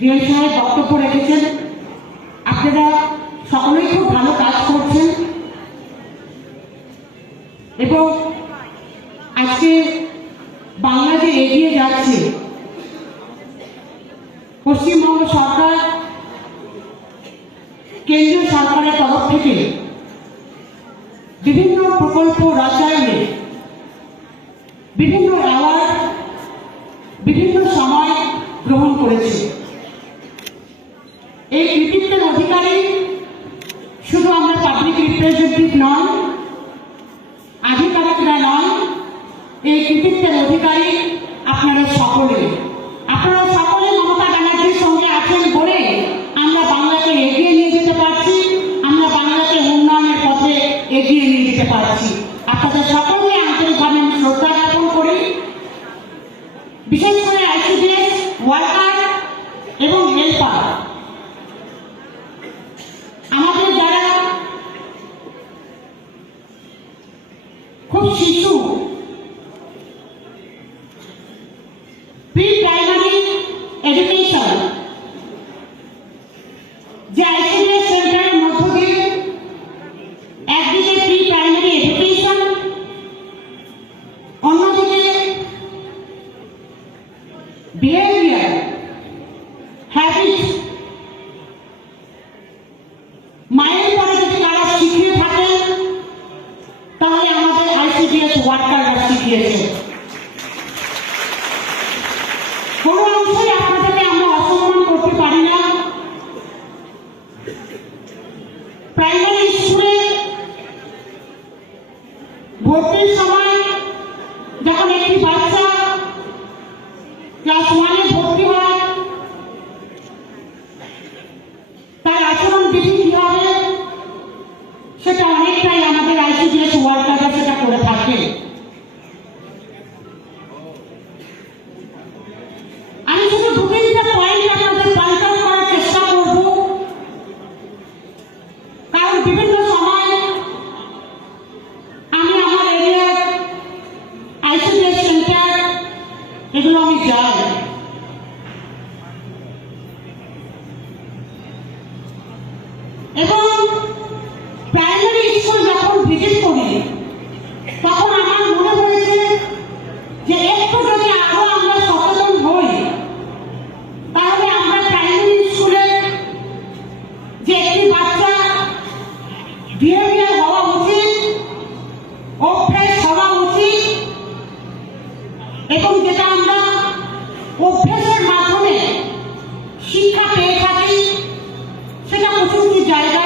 DM সাহেব বক্তব্য রেখেছেন। আপনারা সকলেই খুব ভালো কাজ করছেন। এবং আজকে বাংলা যে এগিয়ে যাচ্ছে। পশ্চিমবঙ্গ সরকার কেন্দ্রীয় সরকারের তরফ থেকে বিভিন্ন প্রকল্প রসায়নে বিভিন্ন অ্যাওয়ার্ড বিভিন্ন সময় গ্রহণ করেছে। অধিকারী শুধু আমরা পাবলিক রিপ্রেজেন্টেটিভ নয়, আধিকারিকরা নয়, এই কৃতিত্বের অধিকারী আপনারা সকলে। আপনারা সকলে মমতা ব্যানার্জির সঙ্গে আছেন বলে আমরা বাংলাকে এগিয়ে নিয়ে যেতে পারছি, আমরা বাংলাকে উন্নয়নের পথে এগিয়ে নিয়ে যেতে পারছি। আপনাদের সকলকে আন্তরিকভাবে আমি শ্রদ্ধা জ্ঞাপন করি। বিশেষ করে আইসিডিএস ওয়ার্কার হ্যাবিট মায়ের পরে যদি তারা শিখিয়ে থাকেন তাহলে আমাদের আইসিডিএস ওয়ার্কাররা শিখিয়েছে কোনো অংশে আপনাদেরকে আমরা অসম্মান করতে পারি না। প্রাইমারি স্কুলে ভর্তির সেটা অনেকটাই আমাদের আইসিডিএস ওয়ার্কাররা সেটা করে থাকে। আমি চেষ্টা কারণ বিভিন্ন সময় আমি আমার সেন্টার এগুলো আমি যাই এবং ভিজিট করি, তখন আমার মনে হয়েছে যে একটু যদি আরও আমরা সচেতন হই, তাহলে আমরা প্রাইমারি স্কুলে যে একটি বাচ্চা বিহেভিয়ার হওয়া উচিত, অভ্যেস হওয়া উচিত, এবং যেটা আমরা অভ্যেসের মাধ্যমে শিক্ষা পেয়ে থাকি, সেটা কিছু জায়গায়